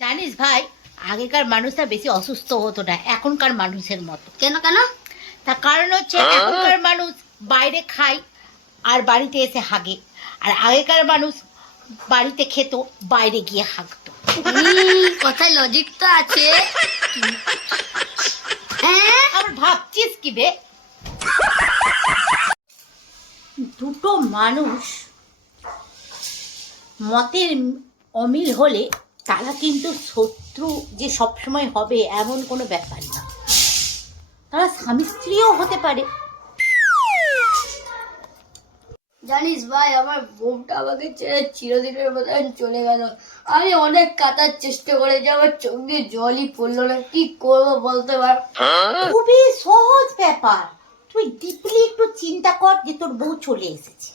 জানিস ভাই আগেকার মানুষরা বেশি অসুস্থ হতো না এখনকার মানুষের মতো। কেন কেন? তার কারণ হচ্ছে এখনকার মানুষ বাইরে খায় আর বাড়িতে এসে হাগে। আর আগেকার মানুষ বাড়িতে খেত বাইরে গিয়ে হাগতো। কথায় লজিক তো আছে। হ্যাঁ? আবার ভাবছিস কি বে? দুটো মানুষ মতের অমিল হলে তারা কিন্তু শত্রু যে সবসময় হবে এমন কোনো ব্যাপার না। তারা স্বামী স্ত্রীও হতে পারে। জানিস ভাই আমার বউটা আমাকে ছেড়ে চিরদিনের মতন চলে গেল। আমি অনেক কাটার চেষ্টা করেছি আমার চোখ দিয়ে জলই পড়ল না। কি করব বলতে পার খুবই সহজ ব্যাপার। তুই ডিপলি একটু চিন্তা কর যে তোর বউ চলে এসেছে।